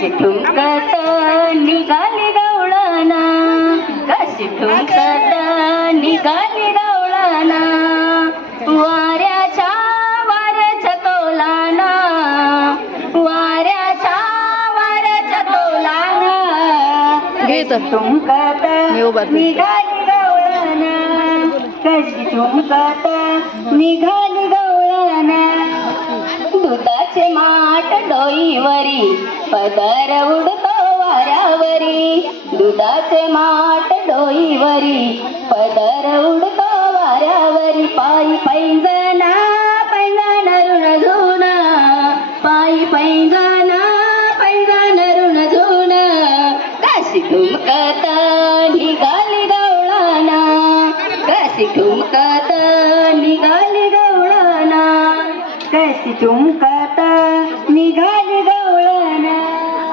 कशी ठुमकत निघाली गवळणा, कशी ठुमकत निघाली गवळणा, वाऱ्याच्या तोलाना, वाऱ्याच्या तोलाना, ठुमकत निघाली गवळणा, कशी ठुमकत निघाली गवळणा, दुधाचे माठ डोईवरी पदर उडतो वाऱ्यावरी, दुधाचे माठ डोईवरी पदर उडतो वाऱ्यावरी, पायी पैंजना ऋण झुना, पायी पैंजना ऋण झुना, कशी ठुमकत निघाली गवळणा, कशी ठुमकत निघाली गवळणा, कशी ठुमकत निघाली गवळणा,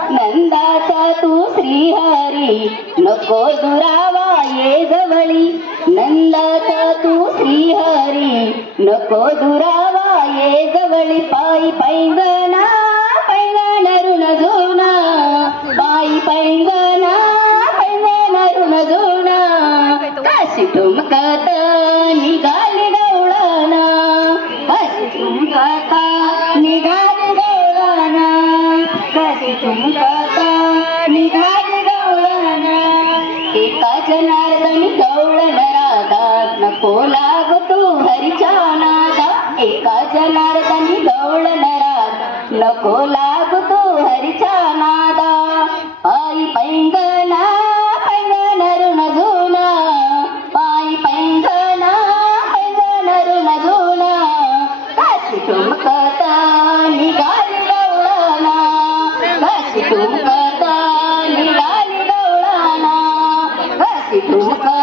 नंदाचा तू श्रीहरी नको दुरावा ये जवळी, नंदाचा तू श्रीहरी नको दुरावा ये जवळी, पायी पैंजना ऋण झुना, पायी पैंजना ऋण झुना, कशी ठुमकत निघाली गवळणा, कशी ठुमकत निघाली गवळणा, कशी ठुमकत निघाली गवळणा, एका जनार्दनी गवळण राधा नको लाग तू हरीच्या नादा, एका जनार्दनी गवळण राधा नको लाग तू हरीच्या नादा, पायी पैंजना ऋण झुना, पायी पैंजना ऋण झुना, कशी ठुमकत निघाली गवळणा, कशी ठुमकत निघाली गवळणा, कशी ठुमकत